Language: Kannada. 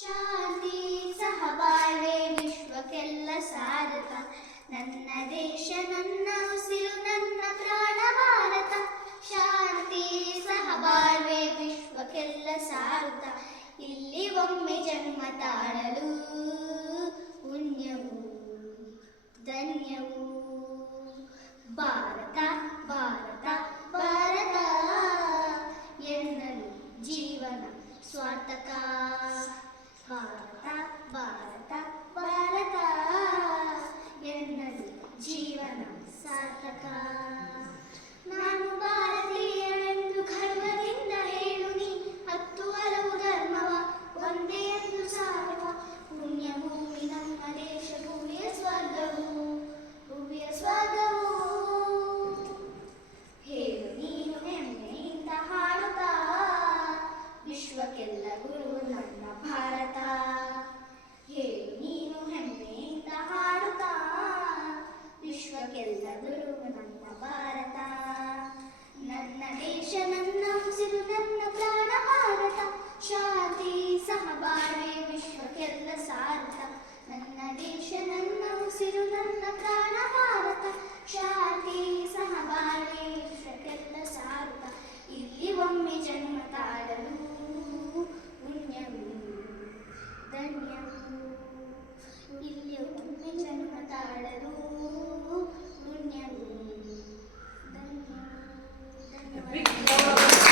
ಶಾಂತಿ ಸಹಬಾಳ್ವೆ ವಿಶ್ವಕ್ಕೆಲ್ಲ ಸಾರತ. ನನ್ನ ದೇಶ ನನ್ನ ಉಸಿರು ನನ್ನ ಪ್ರಾಣ ಭಾರತ. ಶಾಂತಿ ಸಹಬಾಳ್ವೆ ವಿಶ್ವಕ್ಕೆಲ್ಲ ಸಾರುತ್ತ. ಇಲ್ಲಿ ಒಮ್ಮೆ ಜನ್ಮ ತಾಳಲು ಪುಣ್ಯವು ಧನ್ಯವು. ಭಾರತ ಭಾರತ ಭಾರತ ಎನ್ನಲು ಜೀವನ ಸ್ವಾರ್ಥಕ. ಭಾರತ ಭಾರತ ಭಾರತ ಎನ್ನಲು ಜೀವನ ಸಾರ್ಥಕ. ನಾನು ಭಾರತೀಯನೆಂದು ಗರ್ವದಿಂದ ಹೇಳು ನೀ. ಹತ್ತು ಹಲವು ಧರ್ಮವ ಒಂದೇ ಎಂದು ಸಾರುವ ಪುಣ್ಯ ಭೂಮಿ ನಮ್ಮ ದೇಶ. ಭೂಮಿಯ ಸ್ವರ್ಗವು ಭೂಮಿಯ ಸ್ವರ್ಗವು. ಹೇಳು ನೀನು ಹೆಮ್ಮೆಯಿಂದ ಹಾಡುತ್ತಾ. ವಿಶ್ವಕ್ಕೆಲ್ಲ ಗುರು ನನ್ನ ಭಾರತ. ಹೇಳು ನೀನು ಹೆಮ್ಮೆಯಿಂದ ಹಾಡುತ್ತಾ. ವಿಶ್ವಕ್ಕೆಲ್ಲ ಗುರು ನನ್ನ ಭಾರತ. ನನ್ನ ದೇಶ ನನ್ನ ಉಸಿರು ನನ್ನ ಪ್ರಾಣ ಭಾರತ. ಶಾಂತಿ ಸಹಬಾಳ್ವೆ ವಿಶ್ವಕ್ಕೆಲ್ಲ ಸಾರತ. ನನ್ನ ದೇಶ ನನ್ನ ಉಸಿರು ನನ್ನ ಪ್ರಾಣ ಭಾರತ. ಶಾಂತಿ ಸಹಬಾಳ್ವೆ ವಿಶ್ವಕ್ಕೆಲ್ಲ ಸಾರತ. ಇಲ್ಲಿ ಒಮ್ಮೆ ಜನ್ಮ ತಾಳಲು